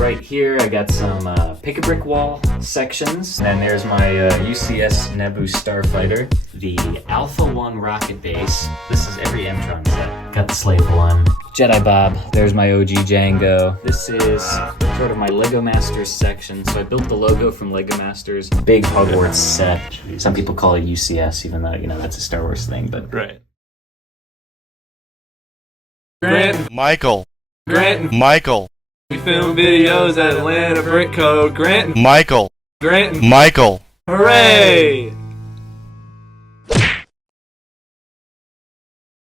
Right here, I got some pick-a-brick wall sections. And then there's my UCS Naboo Starfighter, the Alpha 1 rocket base. This is every M-Tron set. Got the Slave 1. Jedi Bob, there's my OG Django. This is sort of my Lego Masters section. So I built the logo from Lego Masters. Big Hogwarts set. Some people call it UCS, even though, you know, that's a Star Wars thing, but... Right. Grant. Michael. Grant. Michael. We film videos at Atlanta Brick Code. Grant. Michael. Grant. Michael. Hooray!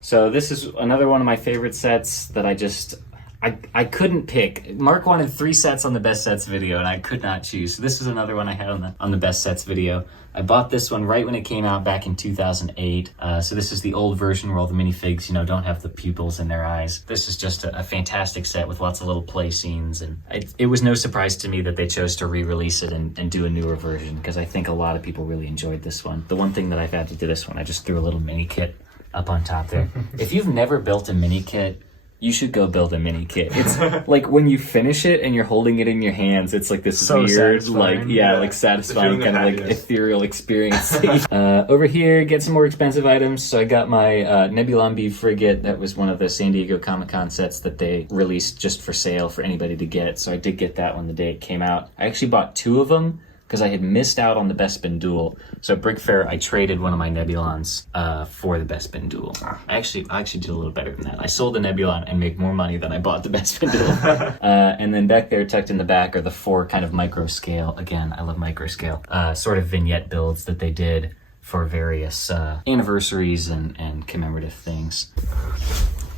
So this is another one of my favorite sets that I couldn't pick. Mark wanted 3 sets on the best sets video and I could not choose. So this is another one I had on the best sets video. I bought this one right when it came out back in 2008. So this is the old version where all the minifigs, you know, don't have the pupils in their eyes. This is just a fantastic set with lots of little play scenes. And it was no surprise to me that they chose to re-release it and do a newer version, because I think a lot of people really enjoyed this one. The one thing that I've added to this one, I just threw a little mini kit up on top there. If you've never built a mini kit, you should go build a mini kit. It's like when you finish it and you're holding it in your hands, it's like this so weird, satisfying. like satisfying kind of like ethereal experience. Yeah. Over here, get some more expensive items. So I got my Nebulon B frigate. That was one of the San Diego Comic-Con sets that they released just for sale for anybody to get. So I did get that one the day it came out. I actually bought 2 of them because I had missed out on the Bespin Duel. So at Brick Fair, I traded one of my Nebulons for the Bespin Duel. I actually did a little better than that. I sold the Nebulon and made more money than I bought the Bespin Duel. And then back there, tucked in the back, are the 4 kind of micro scale. Again, I love micro scale. Sort of vignette builds that they did for various anniversaries and commemorative things.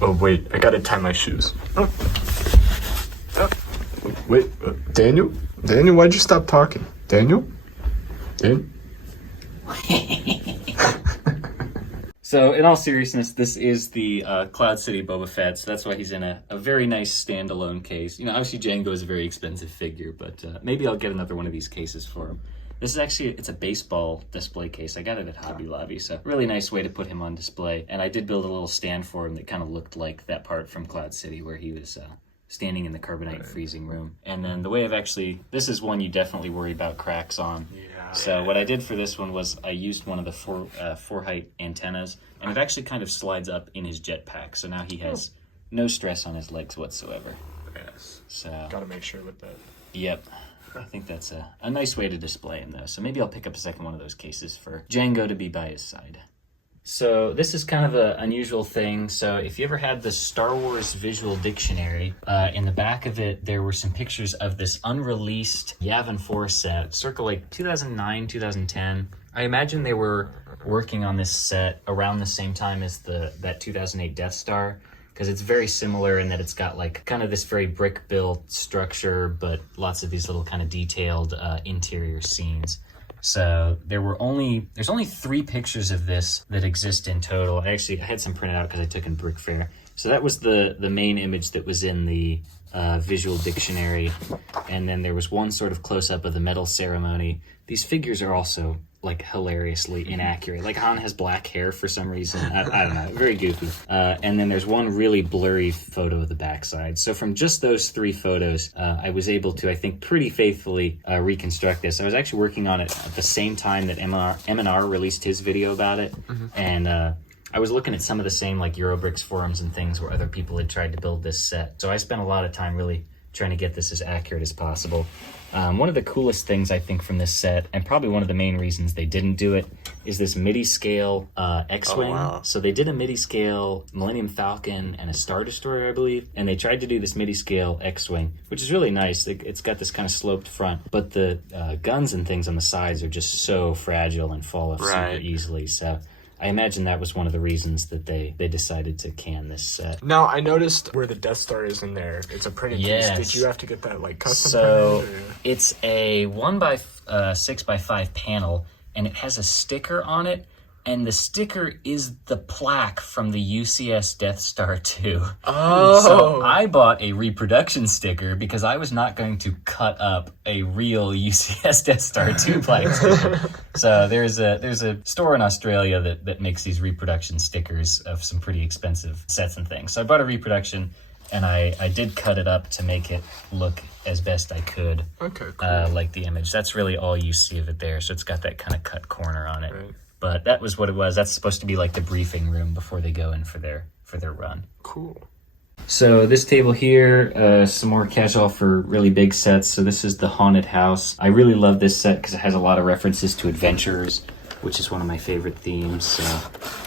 Oh wait, I gotta tie my shoes. Wait, Daniel, why'd you stop talking? Daniel? So in all seriousness, this is the Cloud City Boba Fett, so that's why he's in a very nice standalone case. You know, obviously Django is a very expensive figure, but maybe I'll get another one of these cases for him. This is actually, it's a baseball display case. I got it at Hobby Lobby, so really nice way to put him on display. And I did build a little stand for him that kind of looked like that part from Cloud City where he was standing in the carbonite freezing room. And then the way I've actually, this is one you definitely worry about cracks on. Yeah. So what I did for this one was I used one of the 4-height antennas, and it actually kind of slides up in his jetpack. So now he has no stress on his legs whatsoever. Yes. So Gotta make sure with that. Yep. I think that's a nice way to display him though. So maybe I'll pick up a second one of those cases for Django to be by his side. So this is kind of an unusual thing. So if you ever had the Star Wars Visual Dictionary, in the back of it, there were some pictures of this unreleased Yavin 4 set, circa like 2009, 2010. I imagine they were working on this set around the same time as that 2008 Death Star, because it's very similar in that it's got like kind of this very brick-built structure, but lots of these little kind of detailed interior scenes. So there's only 3 pictures of this that exist in total. I had some printed out because I took in Brick Fair. So that was the main image that was in the visual dictionary. And then there was one sort of close-up of the medal ceremony. These figures are also like hilariously inaccurate. Like Han has black hair for some reason. I don't know, very goofy. And then there's one really blurry photo of the backside. So from just those 3 photos, I was able to, I think, pretty faithfully reconstruct this. I was actually working on it at the same time that M&R released his video about it. Mm-hmm. And I was looking at some of the same like Eurobricks forums and things where other people had tried to build this set. So I spent a lot of time really trying to get this as accurate as possible. One of the coolest things I think from this set, and probably one of the main reasons they didn't do it, is this MIDI-scale X-Wing. Oh, wow. So they did a MIDI-scale Millennium Falcon and a Star Destroyer, I believe, and they tried to do this MIDI-scale X-Wing, which is really nice. It's got this kind of sloped front, but the guns and things on the sides are just so fragile and fall off super easily. So I imagine that was one of the reasons that they decided to can this set. Now, I noticed where the Death Star is in there. It's a printed piece. Did you have to get that like custom printed? Or? It's a 1x6x5 panel, and it has a sticker on it, and the sticker is the plaque from the UCS Death Star 2. Oh! So I bought a reproduction sticker because I was not going to cut up a real UCS Death Star 2 plaque sticker. So there's a store in Australia that makes these reproduction stickers of some pretty expensive sets and things. So I bought a reproduction, and I did cut it up to make it look as best I could. Okay, cool. Like the image. That's really all you see of it there. So it's got that kind of cut corner on it. Right. But that was what it was. That's supposed to be like the briefing room before they go in for their run. Cool. So this table here, some more casual for really big sets. So this is the Haunted House. I really love this set because it has a lot of references to adventurers, which is one of my favorite themes. So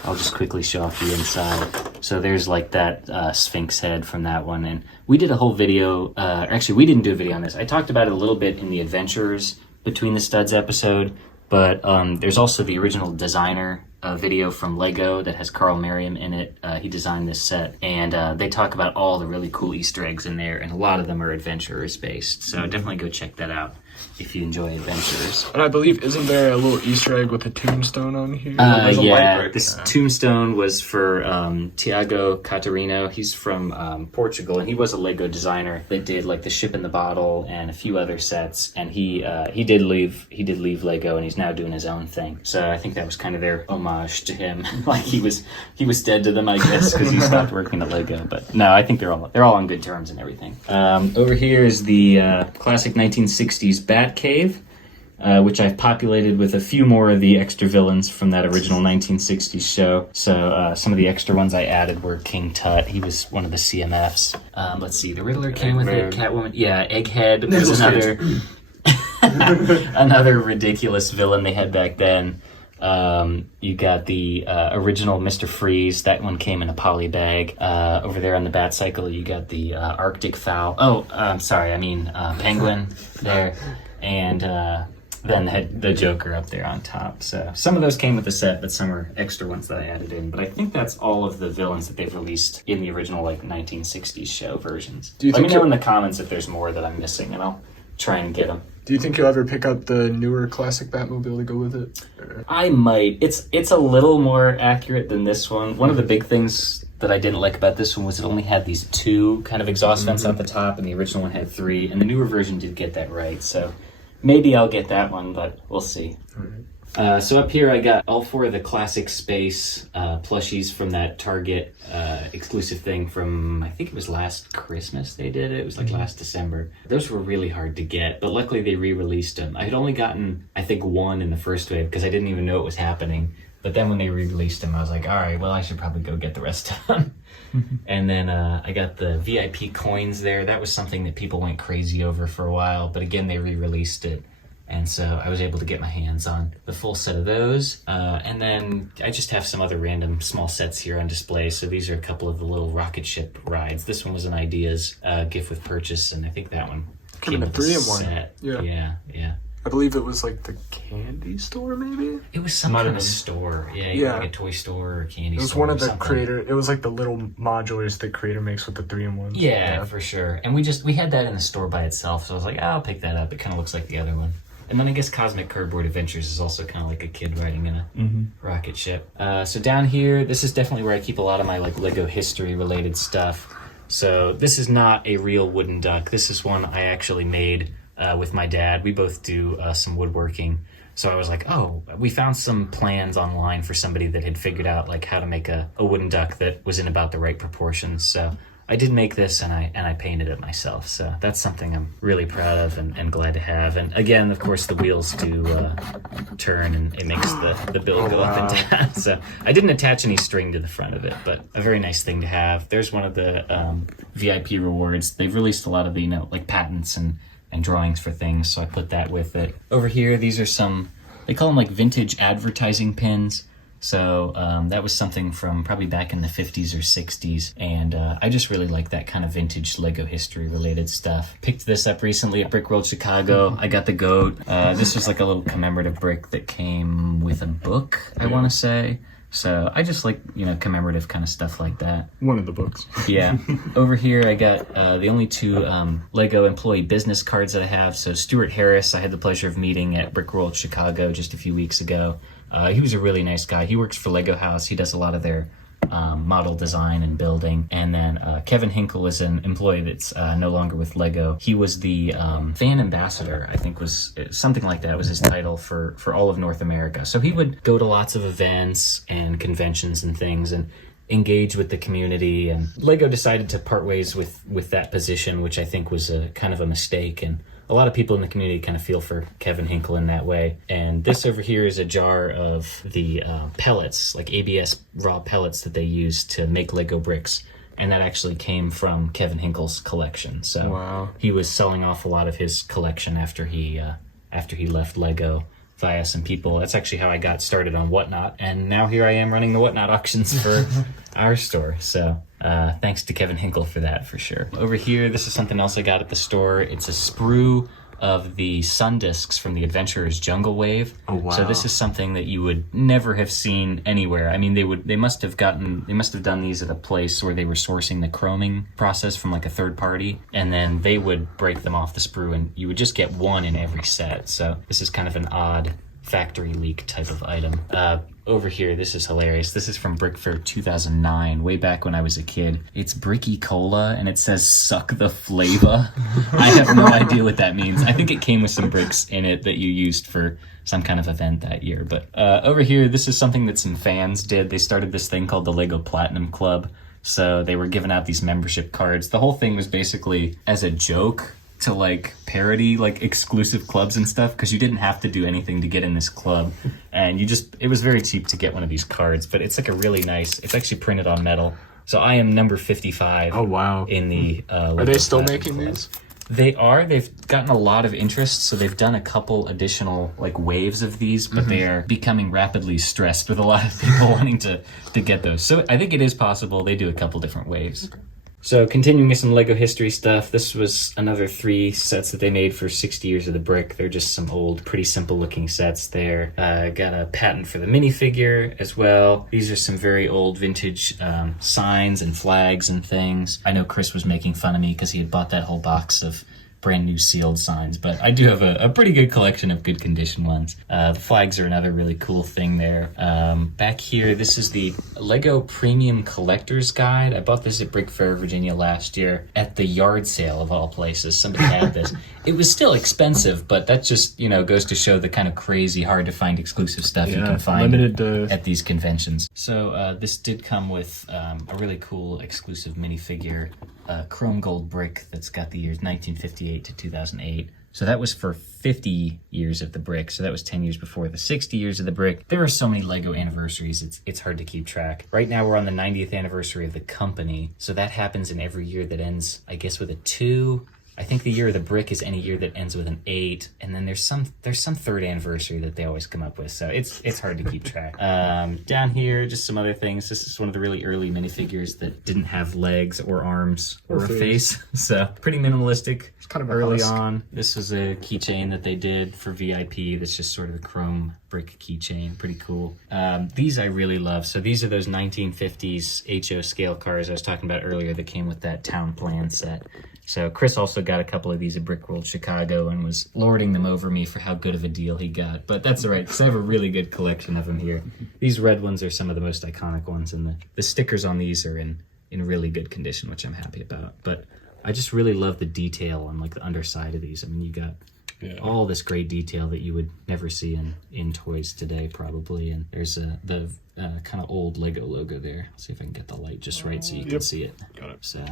I'll just quickly show off the inside. So there's like that Sphinx head from that one. And we did a whole video, actually we didn't do a video on this. I talked about it a little bit in the Adventures Between the Studs episode, but there's also the original designer video from Lego that has Carl Merriam in it. He designed this set, and they talk about all the really cool Easter eggs in there, and a lot of them are adventurers based. So definitely go check that out if you enjoy adventures. And I believe, isn't there a little Easter egg with a tombstone on here? Yeah, this tombstone was for Tiago Catarino. He's from Portugal, and he was a Lego designer that did like the Ship in the Bottle and a few other sets. And he did leave Lego, and he's now doing his own thing. So I think that was kind of their homage to him. Like he was dead to them, I guess, because he stopped working at Lego. But no, I think they're all on good terms and everything. Over here is the classic 1960s Bat Cave, which I've populated with a few more of the extra villains from that original 1960s show. So some of the extra ones I added were King Tut. He was one of the CMFs. Let's see, the Riddler came with it, Catwoman. Yeah, Egghead was another ridiculous villain they had back then. You got the original Mr. Freeze. That one came in a poly bag. Over there on the Bat Cycle, you got the Arctic Fowl. Penguin there. And then the Joker up there on top. So some of those came with the set, but some are extra ones that I added in. But I think that's all of the villains that they've released in the original 1960s show versions. Let me know in the comments if there's more that I'm missing, and I'll try and get them. Do you think you'll ever pick up the newer classic Batmobile to go with it? Or? I might. It's a little more accurate than this one. One of the big things that I didn't like about this one was it only had these two kind of exhaust vents at the top, and the original one had three, and the newer version did get that right. So maybe I'll get that one, but we'll see. So up here I got all four of the classic space plushies from that Target exclusive thing from, I think it was last Christmas they did it. It was like last December. Those were really hard to get, but luckily they re-released them. I had only gotten, I think, one in the first wave because I didn't even know it was happening. But then when they re-released them, I was like, all right, well, I should probably go get the rest of them. And then I got the VIP coins there. That was something that people went crazy over for a while, but again, they re-released it. And so I was able to get my hands on the full set of those. And then I just have some other random small sets here on display. So these are a couple of the little rocket ship rides. This one was an Ideas gift with purchase, and I think that one came with a 3-in-1. Yeah. I believe it was like the candy store, maybe? It was some kind of store. Yeah, like a toy store or candy store. It was one of the creator. It was like the little modulars the creator makes with the 3-in-1s. Yeah, for sure. And we had that in the store by itself. So I was like, I'll pick that up. It kind of looks like the other one. And then I guess Cosmic Cardboard Adventures is also kind of like a kid riding in a rocket ship. So down here, this is definitely where I keep a lot of my like Lego history related stuff. So this is not a real wooden duck. This is one I actually made with my dad. We both do some woodworking. So I was like, oh, we found some plans online for somebody that had figured out like how to make a wooden duck that was in about the right proportions. So I did make this, and I painted it myself. So that's something I'm really proud of and glad to have. And again, of course, the wheels do turn, and it makes the bill go up and down. So I didn't attach any string to the front of it, but a very nice thing to have. There's one of the VIP rewards. They've released a lot of the, like patents and drawings for things, so I put that with it. Over here, these are some, they call them like vintage advertising pins. So that was something from probably back in the 50s or 60s, and I just really like that kind of vintage Lego history related stuff. Picked this up recently at Brick World Chicago. I got the goat. This was like a little commemorative brick that came with a book, I want to say. So I just like, commemorative kind of stuff like that. One of the books. Yeah. Over here I got the only two Lego employee business cards that I have. So Stuart Harris, I had the pleasure of meeting at Brick World Chicago just a few weeks ago. He was a really nice guy. He works for Lego House. He does a lot of their model design and building. And then Kevin Hinkle is an employee that's no longer with Lego. He was the fan ambassador, I think was something like that was his title for all of North America. So he would go to lots of events and conventions and things. And engage with the community, and Lego decided to part ways with that position, which I think was a kind of a mistake, and a lot of people in the community kind of feel for Kevin Hinkle in that way. And this over here is a jar of the pellets, like ABS raw pellets that they use to make Lego bricks. And that actually came from Kevin Hinkle's collection. So he was selling off a lot of his collection after he left Lego via some people. That's actually how I got started on Whatnot. And now here I am running the Whatnot auctions for our store. So thanks to Kevin Hinkle for that, for sure. Over here, this is something else I got at the store. It's a sprue of the sun discs from the Adventurer's Jungle Wave. Oh wow! So this is something that you would never have seen anywhere. I mean, they must have done these at a place where they were sourcing the chroming process from like a third party, and then they would break them off the sprue, and you would just get one in every set. So this is kind of an odd factory leak type of item. Over here, this is hilarious. This is from Brick Fair 2009, way back when I was a kid. It's Bricky Cola, and it says "suck the flavor." I have no idea what that means. I think it came with some bricks in it that you used for some kind of event that year. But over here, this is something that some fans did. They started this thing called the Lego Platinum Club. So they were giving out these membership cards. The whole thing was basically as a joke to like parody like exclusive clubs and stuff, because you didn't have to do anything to get in this club, and it was very cheap to get one of these cards. But it's like a really nice, it's actually printed on metal. So I am number 55. Oh wow! In the are they still making these? They are. They've gotten a lot of interest, so they've done a couple additional like waves of these, but they are becoming rapidly stressed with a lot of people wanting to get those. So I think it is possible. They do a couple different waves. Okay. So continuing with some Lego history stuff, this was another 3 sets that they made for 60 years of the brick. They're just some old, pretty simple looking sets there. Got a patent for the minifigure as well. These are some very old vintage signs and flags and things. I know Chris was making fun of me because he had bought that whole box of brand new sealed signs, but I do have a pretty good collection of good condition ones. The flags are another really cool thing there. Back here, this is the Lego Premium Collector's Guide. I bought this at Brick Fair, Virginia last year at the yard sale of all places. Somebody had this. It was still expensive, but that just, goes to show the kind of crazy, hard to find exclusive stuff you can find at these conventions. So this did come with a really cool exclusive minifigure, chrome gold brick that's got the years 1958 to 2008. So that was for 50 years of the brick. So that was 10 years before the 60 years of the brick. There are so many Lego anniversaries, it's hard to keep track. Right now we're on the 90th anniversary of the company. So that happens in every year that ends, I guess, with a 2. I think the year of the brick is any year that ends with an 8, and then there's some third anniversary that they always come up with. So it's hard to keep track. Down here, just some other things. This is one of the really early minifigures that didn't have legs or arms or a face. So pretty minimalistic. It's kind of early on. This was a keychain that they did for VIP. That's just sort of a chrome brick keychain. Pretty cool. These I really love. So these are those 1950s HO scale cars I was talking about earlier that came with that town plan set. So Chris also got a couple of these at Brick World Chicago and was lording them over me for how good of a deal he got. But that's all right, because I have a really good collection of them here. These red ones are some of the most iconic ones, and the stickers on these are in really good condition, which I'm happy about. But I just really love the detail on like the underside of these. I mean, you got all this great detail that you would never see in toys today, probably. And there's the kind of old Lego logo there. Let's see if I can get the light just right so you can see it. Got it. So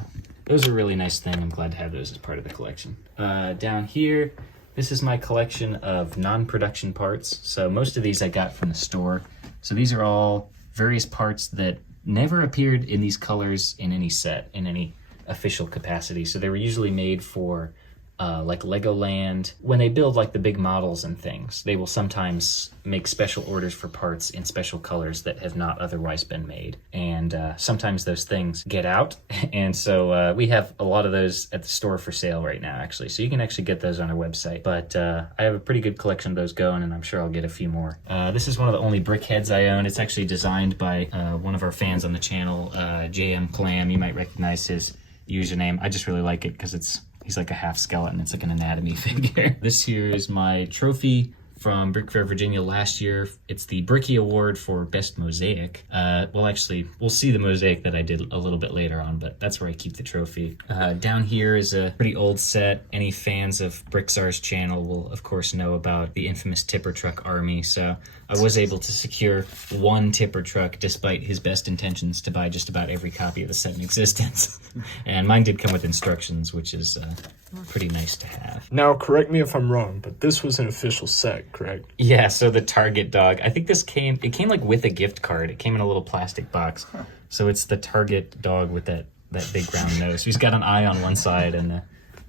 those are a really nice thing. I'm glad to have those as part of the collection. Down here, this is my collection of non-production parts. So most of these I got from the store. So these are all various parts that never appeared in these colors in any set, in any official capacity. So they were usually made for like Legoland. When they build like the big models and things, they will sometimes make special orders for parts in special colors that have not otherwise been made. And sometimes those things get out. And so we have a lot of those at the store for sale right now, actually. So you can actually get those on our website. But I have a pretty good collection of those going, and I'm sure I'll get a few more. This is one of the only brick heads I own. It's actually designed by one of our fans on the channel, JM Clam. You might recognize his username. I just really like it because he's like a half skeleton. It's like an anatomy figure. This here is my trophy from Brick Fair, Virginia last year. It's the Bricky Award for Best Mosaic. Well, actually, we'll see the mosaic that I did a little bit later on, but that's where I keep the trophy. Down here is a pretty old set. Any fans of Bricksar's channel will, of course, know about the infamous tipper truck army. So I was able to secure one tipper truck despite his best intentions to buy just about every copy of the set in existence. And mine did come with instructions, which is pretty nice to have. Now, correct me if I'm wrong, but this was an official set, correct? Yeah, so the Target dog. I think it came like with a gift card. It came in a little plastic box. So it's the Target dog with that big round nose. He's got an eye on one side, and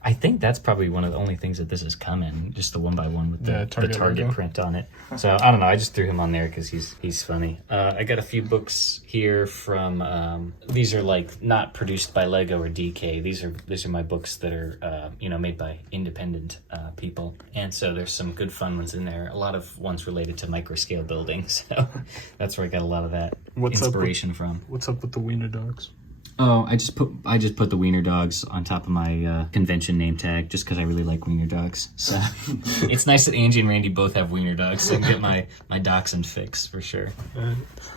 I think that's probably one of the only things that this has come in, just the 1x1 with the Target print on it. So I don't know, I just threw him on there because he's funny. I got a few books here from, these are like not produced by Lego or DK. These are my books that are, made by independent people. And so there's some good fun ones in there. A lot of ones related to micro scale building. So that's where I got a lot of that inspiration from. What's up with the wiener dogs? Oh, I just put the wiener dogs on top of my convention name tag just because I really like wiener dogs. So it's nice that Angie and Randy both have wiener dogs, so I can get my dachshund fix for sure.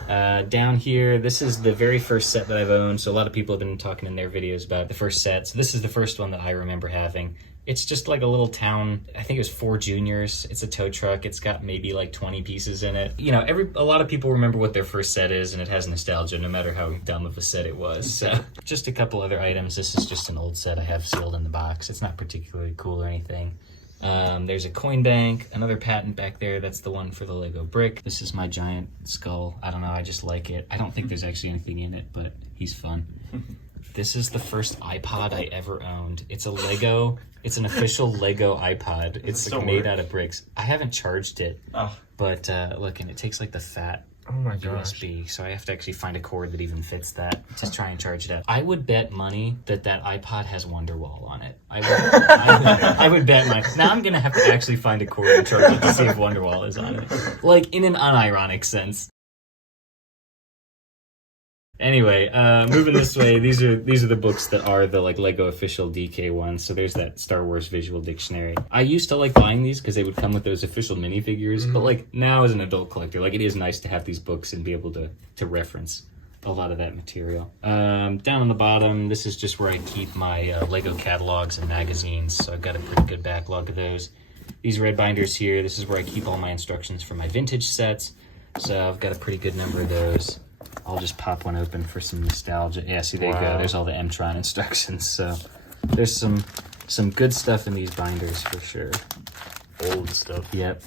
Down here, this is the very first set that I've owned. So a lot of people have been talking in their videos about the first set. So this is the first one that I remember having. It's just like a little town. I think it was 4 juniors. It's a tow truck. It's got maybe like 20 pieces in it. You know, a lot of people remember what their first set is, and it has nostalgia no matter how dumb of a set it was. So just a couple other items. This is just an old set I have sealed in the box. It's not particularly cool or anything. There's a coin bank, another patent back there. That's the one for the Lego brick. This is my giant skull. I don't know, I just like it. I don't think there's actually anything in it, but he's fun. This is the first iPod I ever owned. It's an official Lego iPod. It's like made out of bricks. I haven't charged it, but look, and it takes like the fat USB, so I have to actually find a cord that even fits that to try and charge it up. I would bet money that iPod has Wonderwall on it. I would bet money. Now I'm gonna have to actually find a cord to charge it to see if Wonderwall is on it, like in an unironic sense. Anyway, moving this way, these are the books that are the like Lego official DK ones. So there's that Star Wars visual dictionary. I used to like buying these because they would come with those official minifigures, but like now as an adult collector, like it is nice to have these books and be able to reference a lot of that material. Down on the bottom, this is just where I keep my Lego catalogs and magazines. So I've got a pretty good backlog of those. These red binders here, this is where I keep all my instructions for my vintage sets. So I've got a pretty good number of those. I'll just pop one open for some nostalgia. Yeah, see, there you go. There's all the M-Tron instructions. So there's some good stuff in these binders for sure. Old stuff. Yep.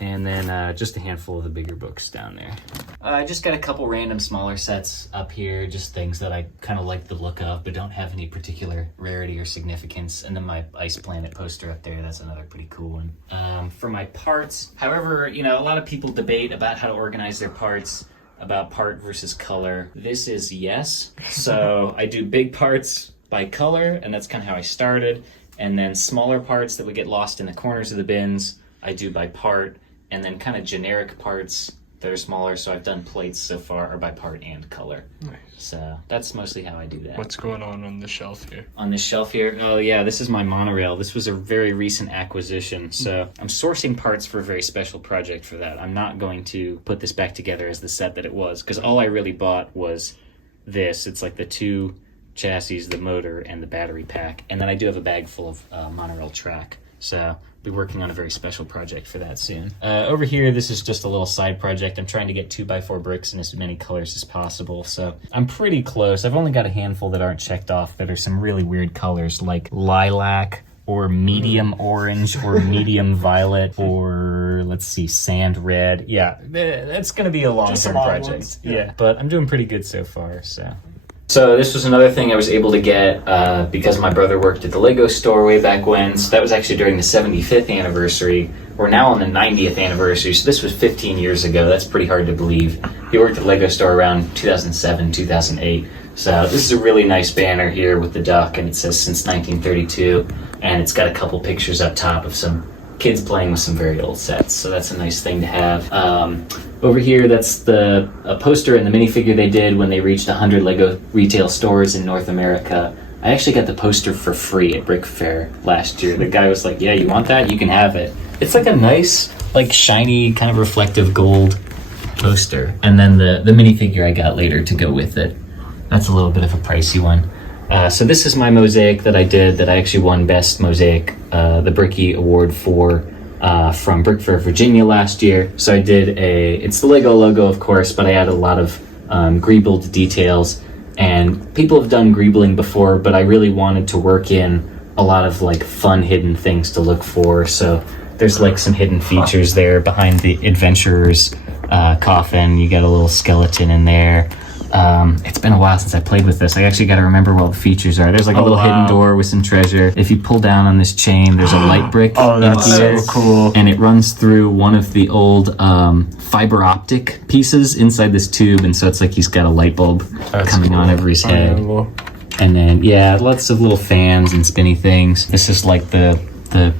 And then just a handful of the bigger books down there. I just got a couple random smaller sets up here, just things that I kind of like the look of, but don't have any particular rarity or significance. And then my Ice Planet poster up there, that's another pretty cool one. For my parts, however, a lot of people debate about how to organize their parts, about part versus color. This is yes. So I do big parts by color, and that's kind of how I started. And then smaller parts that would get lost in the corners of the bins, I do by part. And then kind of generic parts that are smaller, so I've done plates so far, are by part and color. Nice. So that's mostly how I do that. What's going on the shelf here? On this shelf here? Oh yeah, this is my monorail. This was a very recent acquisition, so I'm sourcing parts for a very special project for that. I'm not going to put this back together as the set that it was, because all I really bought was this. It's like the 2 chassis, the motor, and the battery pack. And then I do have a bag full of monorail track. So I'll be working on a very special project for that soon. Over here, this is just a little side project. I'm trying to get 2x4 bricks in as many colors as possible. So I'm pretty close. I've only got a handful that aren't checked off that are some really weird colors like lilac or medium orange or medium violet or let's see, sand red. Yeah, that's going to be a long-term project. Yeah, but I'm doing pretty good so far, So this was another thing I was able to get because my brother worked at the Lego store way back when. So that was actually during the 75th anniversary. We're now on the 90th anniversary, so this was 15 years ago. That's pretty hard to believe. He worked at the Lego store around 2007, 2008. So this is a really nice banner here with the duck, and it says since 1932. And it's got a couple pictures up top of some kids playing with some very old sets. So that's a nice thing to have. Over here, that's a poster and the minifigure they did when they reached 100 Lego retail stores in North America. I actually got the poster for free at Brick Fair last year. The guy was like, yeah, you want that? You can have it. It's like a nice, like shiny, kind of reflective gold poster. And then the minifigure I got later to go with it. That's a little bit of a pricey one. So this is my mosaic that I did that I actually won Best Mosaic, the Bricky Award for from Brick Fair, Virginia last year. So I did it's the Lego logo, of course, but I added a lot of greebled details. And people have done greebling before, but I really wanted to work in a lot of like fun hidden things to look for. So there's like some hidden features there behind the adventurer's coffin. You got a little skeleton in there. It's been a while since I played with this. I actually got to remember what the features are. There's like a little hidden door with some treasure. If you pull down on this chain, there's a light brick. Oh, that's so cool. And it runs through one of the old fiber optic pieces inside this tube. And so it's like he's got a light bulb coming on over his head. And then, yeah, lots of little fans and spinny things. This is like the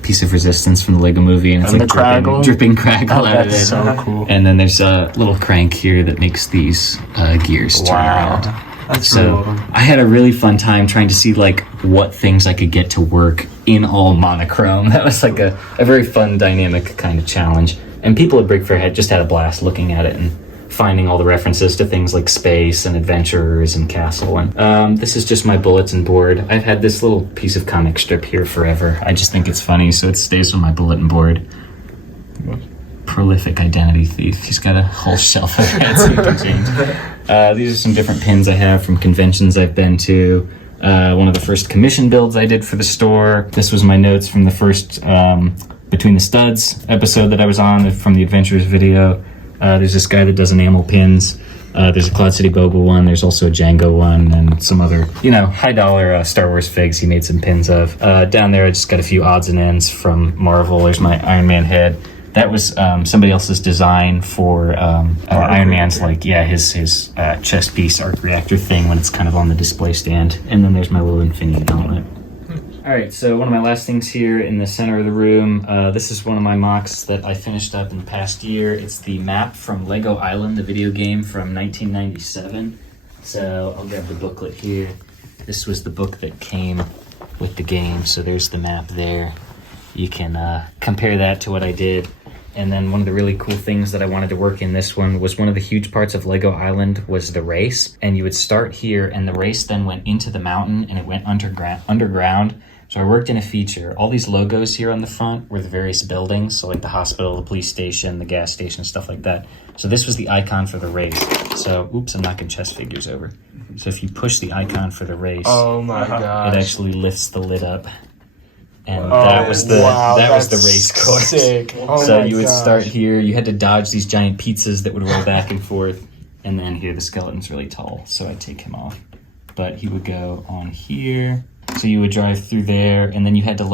piece of resistance from the Lego movie, and it's like dripping craggle out of it. That's so cool. And then there's a little crank here that makes these gears turn around. That's so cool. I had a really fun time trying to see like what things I could get to work in all monochrome. That was like a very fun, dynamic kind of challenge. And people at Brick Fair had a blast looking at it and finding all the references to things like space and adventurers and castle. And this is just my bulletin board. I've had this little piece of comic strip here forever. I just think it's funny, so it stays on my bulletin board. Prolific identity thief. He's got a whole shelf of that so you can change. These are some different pins I have from conventions I've been to. One of the first commission builds I did for the store. This was my notes from the first Between the Studs episode that I was on from the Adventures video. There's this guy that does enamel pins. There's a Cloud City Boba one. There's also a Django one and some other, high dollar Star Wars figs he made some pins of. Down there, I just got a few odds and ends from Marvel. There's my Iron Man head. That was somebody else's design for Iron Man's, his chest piece arc reactor thing when it's kind of on the display stand. And then there's my little Infinity Gauntlet. All right, so one of my last things here in the center of the room, this is one of my MOCs that I finished up in the past year. It's the map from Lego Island, the video game from 1997. So I'll grab the booklet here. This was the book that came with the game, so there's the map there. You can compare that to what I did. And then one of the really cool things that I wanted to work in this one was one of the huge parts of Lego Island was the race. And you would start here, and the race then went into the mountain, and it went underground. So I worked in a feature. All these logos here on the front were the various buildings, so like the hospital, the police station, the gas station, stuff like that. So this was the icon for the race. So, oops, I'm knocking chest figures over. So if you push the icon for the race, oh my gosh, it actually lifts the lid up. And that was the race course. Sick. Oh so you would start here. You had to dodge these giant pizzas that would roll back and forth. And then here, the skeleton's really tall, so I'd take him off. But he would go on here. So you would drive through there, and then you had to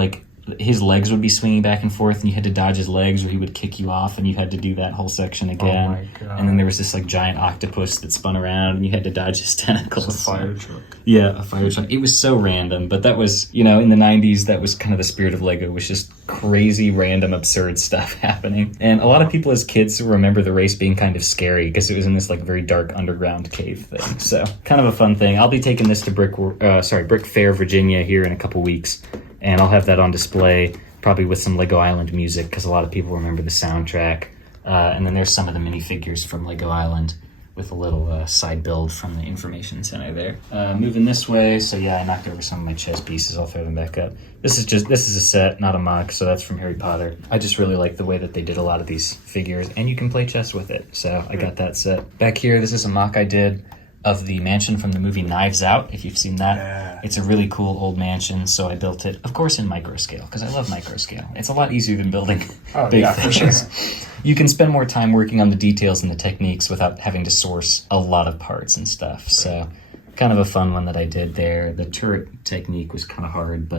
his legs would be swinging back and forth, and you had to dodge his legs, or he would kick you off, and you had to do that whole section again. Oh my God. And then there was this giant octopus that spun around, and you had to dodge his tentacles. It's a fire truck. Yeah, a fire truck. It was so random, but that was, in the 90s, that was kind of the spirit of Lego, was just crazy, random, absurd stuff happening. And a lot of people as kids remember the race being kind of scary because it was in this very dark underground cave thing. So kind of a fun thing. I'll be taking this to Brick Fair, Virginia here in a couple weeks. And I'll have that on display, probably with some Lego Island music, because a lot of people remember the soundtrack. And then there's some of the minifigures from Lego Island with a little side build from the information center there. Moving this way, so yeah, I knocked over some of my chess pieces. I'll throw them back up. This is a set, not a MOC, so that's from Harry Potter. I just really like the way that they did a lot of these figures, and you can play chess with it. So I got that set. Back here, this is a MOC I did of the mansion from the movie Knives Out, if you've seen that. Yeah. It's a really cool old mansion, so I built it, of course, in micro scale, because I love micro scale. It's a lot easier than building big things. For sure. You can spend more time working on the details and the techniques without having to source a lot of parts and stuff. So kind of a fun one that I did there. The turret technique was kind of hard,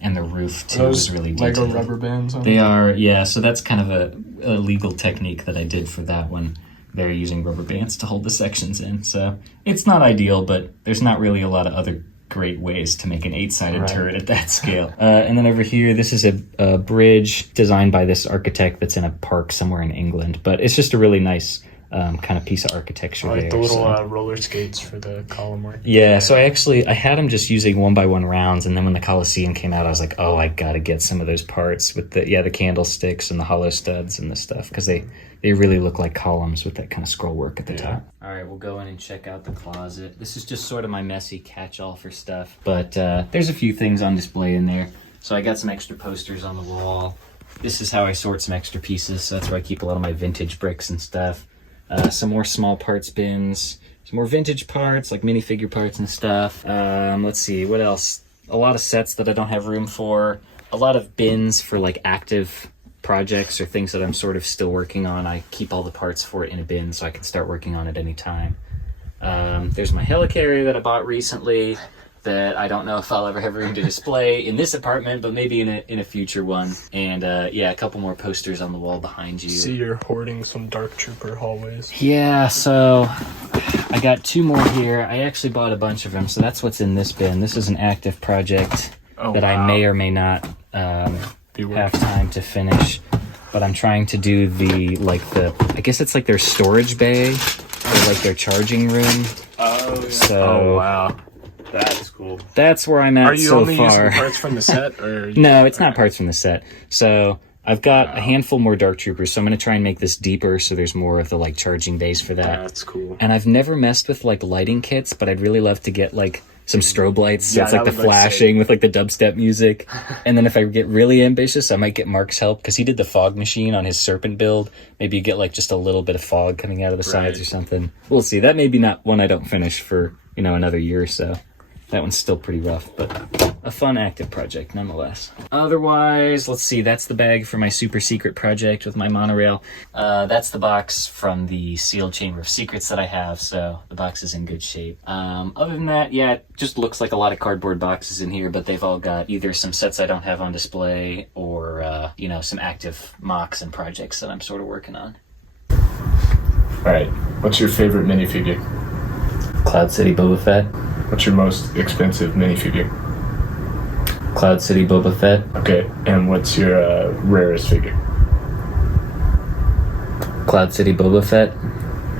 and the roof too was really detailed. Lego rubber bands on They are, yeah, so that's kind of a legal technique that I did for that one. They're using rubber bands to hold the sections in. So it's not ideal, but there's not really a lot of other great ways to make an 8-sided turret at that scale. And then over here, this is a bridge designed by this architect that's in a park somewhere in England. But it's just a really nice kind of piece of architecture like there. the little roller skates for the column work. Yeah, so I had them just using 1x1 rounds, and then when the Coliseum came out, I was like, oh, I gotta get some of those parts with the candlesticks and the hollow studs and the stuff, because they really look like columns with that kind of scroll work at the top. All right, we'll go in and check out the closet. This is just sort of my messy catch-all for stuff, but there's a few things on display in there. So I got some extra posters on the wall. This is how I sort some extra pieces, so that's where I keep a lot of my vintage bricks and stuff. Some more small parts bins, some more vintage parts, like minifigure parts and stuff. Let's see, what else? A lot of sets that I don't have room for. A lot of bins for like active projects or things that I'm sort of still working on. I keep all the parts for it in a bin so I can start working on it anytime. There's my helicarrier that I bought recently that I don't know if I'll ever have room to display in this apartment, but maybe in a future one. And a couple more posters on the wall behind you. See, you're hoarding some Dark Trooper hallways. Yeah, so I got 2 more here. I actually bought a bunch of them, so that's what's in this bin. This is an active project that I may or may not have time to finish. But I'm trying to do I guess it's like their storage bay or like their charging room. Oh, yeah. So, wow. That is cool. That's where I'm at so far. Are you only using parts from the set? Or No, it's not parts from the set. So I've got a handful more Dark Troopers, so I'm going to try and make this deeper so there's more of the like charging bays for that. That's cool. And I've never messed with like lighting kits, but I'd really love to get like some strobe lights. So it's like the flashing with like the dubstep music. And then if I get really ambitious, I might get Mark's help because he did the fog machine on his Serpent build. Maybe you get like just a little bit of fog coming out of the sides or something. We'll see. That may be not one I don't finish for, another year or so. That one's still pretty rough, but a fun active project nonetheless. Otherwise, let's see, that's the bag for my super secret project with my monorail. That's the box from the sealed Chamber of Secrets that I have, so the box is in good shape. Other than that, it just looks like a lot of cardboard boxes in here, but they've all got either some sets I don't have on display or, some active MOCs and projects that I'm sort of working on. All right, what's your favorite minifigure? Cloud City Boba Fett. What's your most expensive minifigure? Cloud City Boba Fett. Okay, and what's your rarest figure? Cloud City Boba Fett.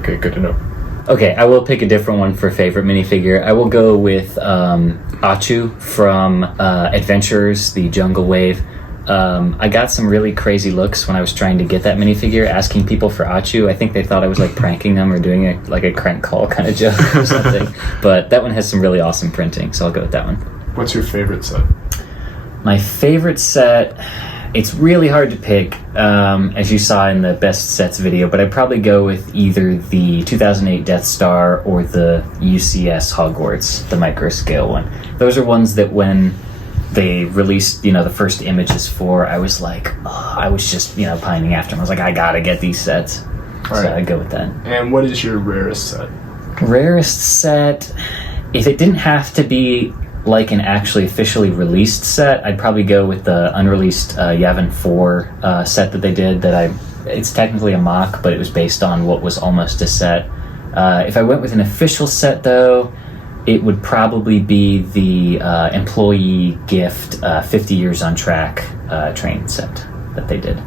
Okay, good to know. Okay, I will pick a different one for favorite minifigure. I will go with Achu from Adventurers, the Jungle Wave. I got some really crazy looks when I was trying to get that minifigure, asking people for Achu. I think they thought I was like pranking them or doing a crank call kind of joke or something. But that one has some really awesome printing, so I'll go with that one. What's your favorite set? My favorite set, it's really hard to pick, as you saw in the best sets video, but I'd probably go with either the 2008 Death Star or the UCS Hogwarts, the micro scale one. Those are ones that when they released, the first images for, I was like, I was just, pining after them. I was like, I gotta get these sets. So I'd go with that. And what is your rarest set? Rarest set, if it didn't have to be like an actually officially released set, I'd probably go with the Unreleased Yavin 4 set that they did. It's technically a MOC, but it was based on what was almost a set. If I went with an official set, though, it would probably be the employee gift 50 Years on Track train set that they did.